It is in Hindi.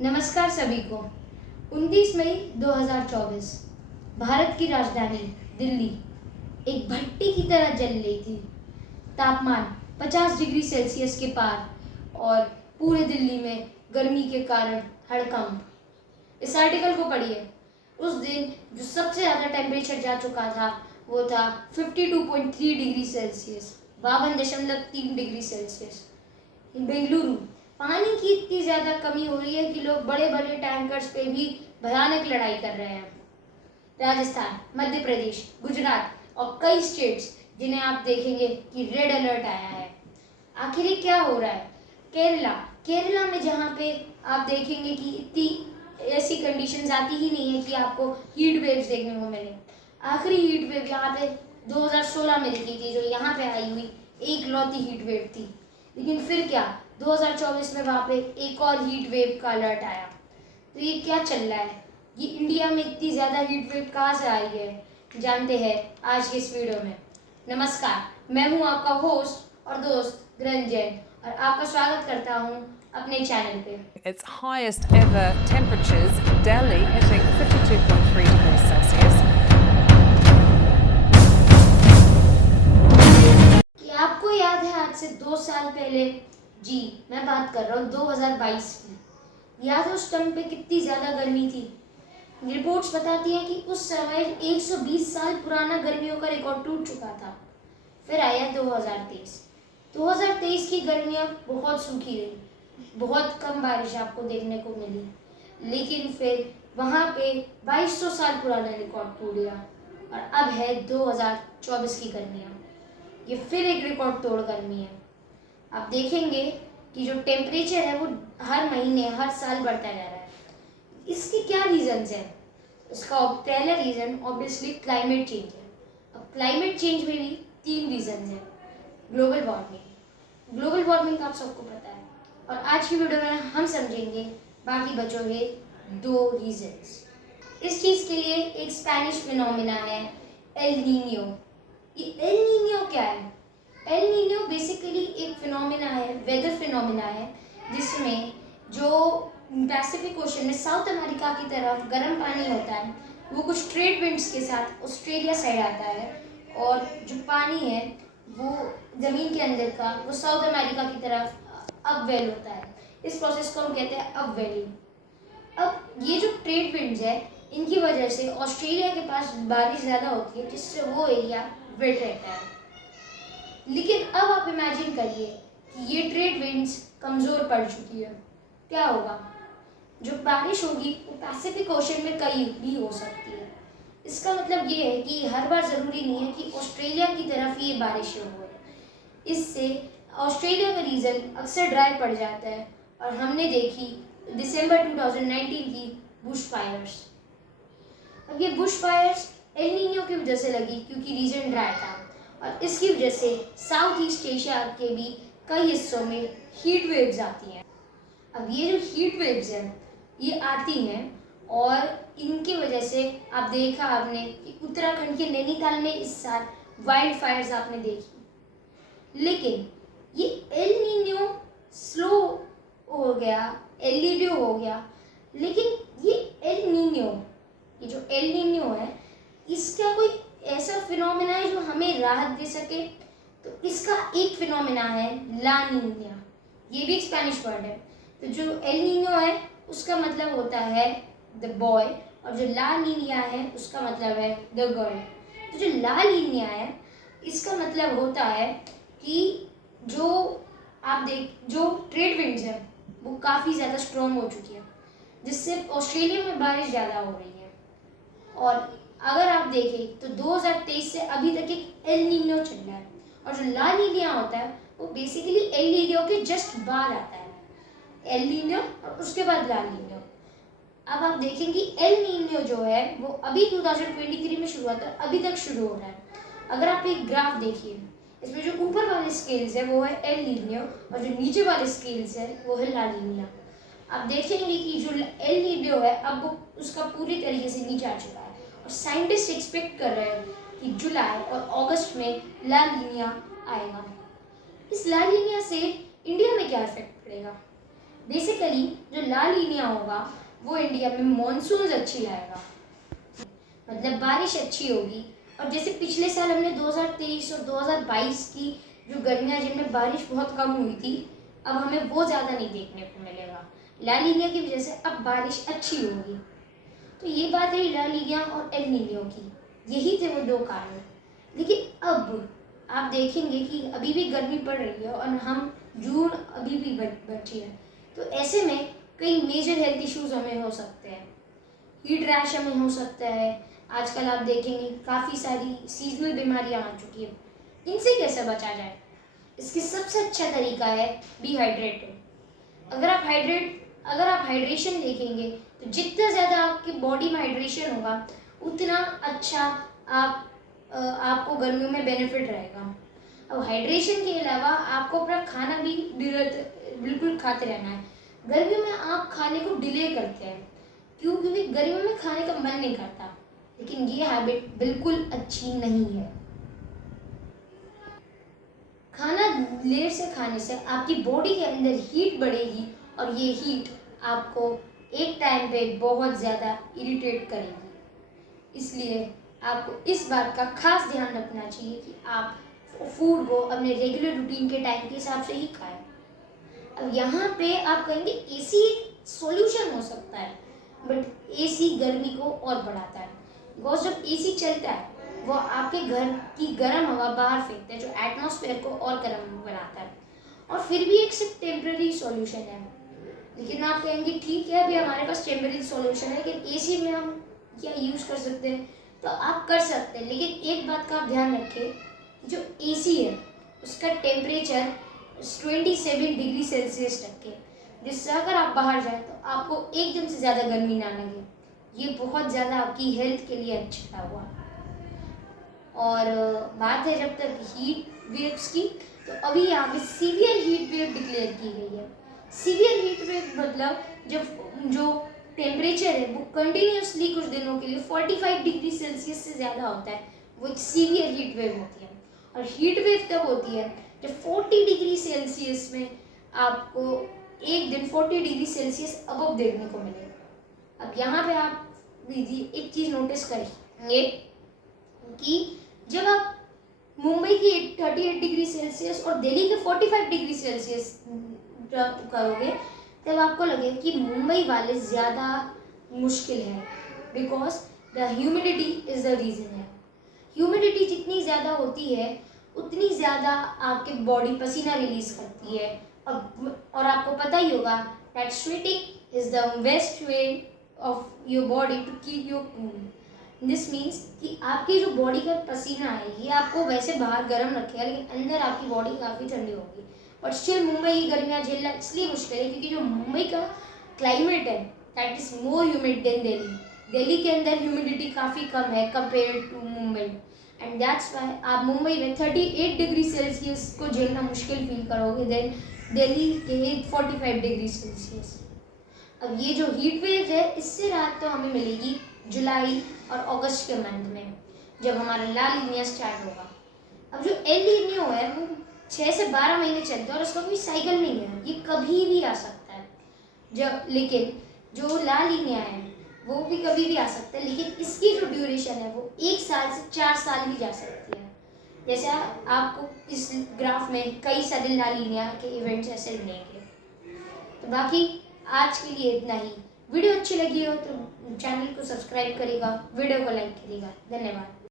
नमस्कार सभी को। 29 मई 2024 भारत की राजधानी दिल्ली एक भट्टी की तरह जल रही थी। तापमान 50 डिग्री सेल्सियस के पार और पूरे दिल्ली में गर्मी के कारण हड़कंप। इस आर्टिकल को पढ़िए। उस दिन जो सबसे ज़्यादा टेम्परेचर जा चुका था वो था 52.3 degree Celsius, 52.3 degree Celsius. Bengaluru पानी की इतनी ज़्यादा कमी हो रही है कि लोग बड़े बड़े टैंकर्स पे भी भयानक लड़ाई कर रहे हैं। राजस्थान, मध्य प्रदेश, गुजरात और कई स्टेट्स जिन्हें आप देखेंगे कि रेड अलर्ट आया है। आखिर ये क्या हो रहा है? केरला में जहाँ पे आप देखेंगे कि इतनी ऐसी कंडीशंस आती ही नहीं है कि आपको हीट वेव्स देखने को मिले। आखिरी हीट वेव यहाँ पे 2016 में दिखी थी, जो यहाँ पे आई हुई एक लौती हीट वेव थी। लेकिन फिर क्या 2024 में वहाँ पे एक और हीट वेव का अलर्ट आया। तो ये क्या चल रहा है? ये इंडिया में इतनी ज़्यादा हीट वेव कहाँ से आई है, जानते हैं आज के इस वीडियो में। नमस्कार, मैं हूँ आपका होस्ट और दोस्त रंजन और आपका स्वागत करता हूँ अपने चैनल पे। Its highest ever temperatures, Delhi hitting 52.3 degrees Celsius. कि आपको याद है आज से 2 साल पहले, जी मैं बात कर रहा हूँ 2022 में, याद है उस टाइम पे कितनी ज़्यादा गर्मी थी। रिपोर्ट्स बताती हैं कि उस समय 120 साल पुराना गर्मियों का रिकॉर्ड टूट चुका था। फिर आया 2023 की गर्मियाँ बहुत सूखी रही, बहुत कम बारिश आपको देखने को मिली। लेकिन फिर वहाँ पे 2200 साल पुराना रिकॉर्ड टूट गया और अब है 2024 की गर्मियाँ। ये फिर एक रिकॉर्ड तोड़ गर्मी है। आप देखेंगे कि जो टेम्परेचर है वो हर महीने हर साल बढ़ता जा रहा है। इसके क्या रीजंस हैं? इसका पहला रीज़न ऑब्वियसली क्लाइमेट चेंज है। अब क्लाइमेट चेंज में भी 3 रीजंस हैं। ग्लोबल वार्मिंग आप सबको पता है और आज की वीडियो में हम समझेंगे बाकी बचों के 2 रीजंस। इस चीज़ के लिए एक स्पेनिश फिनोमिना है, एल नीनियो। ये एल नीनियो क्या है? एल नीनियो बेसिकली एक फिनोमिना है, वेदर फिनोमिना है, जिसमें जो पैसिफिक ओशन में साउथ अमेरिका की तरफ गर्म पानी होता है वो कुछ ट्रेड विंड्स के साथ ऑस्ट्रेलिया साइड आता है और जो पानी है वो ज़मीन के अंदर का वो साउथ अमेरिका की तरफ अपवेल होता है। इस प्रोसेस को हम कहते हैं अपवेलिंग। अब ये जो ट्रेड विंड्स है इनकी वजह से ऑस्ट्रेलिया के पास बारिश ज़्यादा होती है, जिससे वो एरिया वेट रहता है। लेकिन अब आप इमेजिन करिए कि ये ट्रेड विंड्स कमज़ोर पड़ चुकी है, क्या होगा? जो बारिश होगी वो पैसिफिक ओशन में कहीं भी हो सकती है। इसका मतलब ये है कि हर बार ज़रूरी नहीं है कि ऑस्ट्रेलिया की तरफ ही ये बारिशें हो। इससे ऑस्ट्रेलिया का रीजन अक्सर ड्राई पड़ जाता है और हमने देखी दिसंबर 2019 की बुश फायर्स। अब ये बुश फायर्स एल नीनियो की वजह से लगी क्योंकि रीजन ड्राई था और इसकी वजह से साउथ ईस्ट एशिया के भी कई हिस्सों में हीट वेव्स आती हैं। अब ये जो हीट वेव्स हैं ये आती हैं और इनकी वजह से आप देखा आपने कि उत्तराखंड के नैनीताल में इस साल वाइल्ड फायर्स आपने देखी। लेकिन ये एल नीनियो स्लो हो गया, एल नीनियो हो गया, लेकिन ये जो एल नीनियो है इसका कोई ऐसा फिनोमिना है जो हमें राहत दे सके? तो इसका एक फिनोमिना है ला नीनिया। ये भी एक स्पेनिश वर्ड है। तो जो एल नीनियो है उसका मतलब होता है द बॉय और जो ला नीनिया है उसका मतलब है द गर्ल। तो जो ला नीनिया है इसका मतलब होता है कि जो ट्रेड विंड्स है वो काफ़ी ज़्यादा स्ट्रॉन्ग हो चुकी है, जिससे ऑस्ट्रेलिया में बारिश ज़्यादा हो रही है। और अगर आप देखें तो 2023 से अभी तक एक एल नीनियो चल रहा है और जो ला नीनिया होता है वो बेसिकली एल नीनियो के जस्ट बाद आता है। एल नीनियो और उसके बाद ला नीनियो। अब आप देखेंगे एल नीनियो जो है वो अभी 2023 में शुरू हुआ था, अभी तक शुरू हो रहा है। अगर आप एक ग्राफ देखिए, इसमें जो ऊपर वाले स्केल्स है वो है एल नीनियो और जो नीचे वाले स्केल्स है वो है ला नीनिया। आप देखेंगे कि जो एल नीनियो है अब वो उसका पूरी तरीके से नीचे आ चुका है और साइंटिस्ट एक्सपेक्ट कर रहे हैं कि जुलाई और अगस्त में ला नीनिया आएगा। इस ला नीनिया से इंडिया में क्या इफेक्ट पड़ेगा? बेसिकली जो ला लीनिया होगा वो इंडिया में मॉनसून अच्छी लाएगा, मतलब बारिश अच्छी होगी। और जैसे पिछले साल हमने 2023 और 2022 की जो गर्मियाँ जिनमें बारिश बहुत कम हुई थी, अब हमें वो ज़्यादा नहीं देखने को मिलेगा। ला लीनिया की वजह से अब बारिश अच्छी होगी। तो ये बात है ला लीनिया और एल नीनियो की, यही थे वो दो कारण। लेकिन अब आप देखेंगे कि अभी भी गर्मी पड़ रही है और हम जून अभी भी बची है, तो ऐसे में कई मेजर हेल्थ इश्यूज हमें हो सकते हैं। हीट रैश हमें हो सकता है। आजकल आप देखेंगे काफ़ी सारी सीजनल बीमारियां आ चुकी है। इनसे कैसे बचा जाए? इसकी सबसे अच्छा तरीका है बी हाइड्रेटेड। अगर आप हाइड्रेशन देखेंगे तो जितना ज़्यादा आपकी बॉडी में हाइड्रेशन होगा उतना अच्छा आपको गर्मियों में बेनिफिट रहेगा। अब हाइड्रेशन के अलावा आपको अपना खाना भी बिल्कुल खाते रहना है। गर्मियों में आप खाने को डिले करते हैं, क्यों? क्योंकि गर्मियों में खाने का मन नहीं करता, लेकिन ये हैबिट बिल्कुल अच्छी नहीं है। खाना लेट से खाने से आपकी बॉडी के अंदर हीट बढ़ेगी और ये हीट आपको एक टाइम पे बहुत ज़्यादा इरिटेट करेगी। इसलिए आपको इस बात का खास ध्यान रखना चाहिए कि आप फूड को अपने रेगुलर रूटीन के टाइम के हिसाब से ही खाएं। अब यहाँ पे आप कहेंगे एसी सॉल्यूशन हो सकता है, बट एसी गर्मी को और बढ़ाता है। बिकॉज जब एसी चलता है वो आपके घर की गर्म हवा बाहर फेंकता है, जो एटमॉस्फेयर को और गर्म बनाता है, और फिर भी एक सिर्फ टेम्प्रेरी सॉल्यूशन है। लेकिन आप कहेंगे ठीक है, अभी हमारे पास टेम्प्रेरी सॉल्यूशन है, लेकिन एसी में हम क्या यूज़ कर सकते हैं? तो आप कर सकते हैं, लेकिन एक बात का आप ध्यान रखें, जो एसी है उसका टेम्परेचर 27 डिग्री सेल्सियस रखें, जिससे अगर आप बाहर जाए तो आपको एकदम से ज़्यादा गर्मी ना लगे। ये बहुत ज़्यादा आपकी हेल्थ के लिए अच्छा हुआ। और बात है जब तक हीट वेव्स की, तो अभी यहाँ पे सीवियर हीट वेव डिक्लेयर की गई है। सीवियर हीट वेव मतलब जब जो टेम्परेचर है वो कंटिन्यूसली कुछ दिनों के लिए 45 डिग्री सेल्सियस से ज़्यादा होता है, वो एक सीवियर हीट वेव होती है। और हीट वेव तब होती है जब 40 डिग्री सेल्सियस में आपको एक दिन 40 डिग्री सेल्सियस अबव देखने को मिले। अब यहाँ पे आप एक चीज़ नोटिस करेंगे कि जब आप मुंबई की 38 डिग्री सेल्सियस और दिल्ली के 45 डिग्री सेल्सियस करोगे, तब आपको लगे कि मुंबई वाले ज़्यादा मुश्किल है, because the humidity is the reason है। ह्यूमिडिटी जितनी ज़्यादा होती है उतनी ज़्यादा आपके बॉडी पसीना रिलीज करती है, और आपको पता ही होगा that sweating is the best way of your body to keep your cool. This means कि आपकी जो बॉडी का पसीना है ये आपको वैसे बाहर गर्म रखेगा, लेकिन अंदर आपकी बॉडी काफ़ी ठंडी होगी। बट स्टिल मुंबई की गर्मियाँ झेलना इसलिए मुश्किल है क्योंकि जो मुंबई का क्लाइमेट है that is more humid than Delhi. Delhi के अंदर ह्यूमिडिटी काफ़ी कम है compare to Mumbai, and that's why आप मुंबई में 38 डिग्री सेल्सियस को झेलना मुश्किल फील करोगे देन दिल्ली के 45 डिग्री सेल्सियस। अब ये जो हीट वेव है इससे राहत तो हमें मिलेगी जुलाई और अगस्त के मंथ में, जब हमारा ला लीनिया स्टार्ट होगा। अब जो एल लीनियो है वो 6 से 12 महीने चलता है और उसका कोई साइकिल नहीं है, ये कभी भी आ सकता है। लेकिन जो ला लीनिया है वो भी कभी भी आ सकता है, लेकिन इसकी जो ड्यूरेशन है वो 1 साल से 4 साल भी जा सकती है। जैसे आपको इस ग्राफ में कई सारे ला लीनिया के इवेंट्स ऐसे मिलेंगे। तो बाकी आज के लिए इतना ही। वीडियो अच्छी लगी हो तो चैनल को सब्सक्राइब करेगा, वीडियो को लाइक करेगा। धन्यवाद।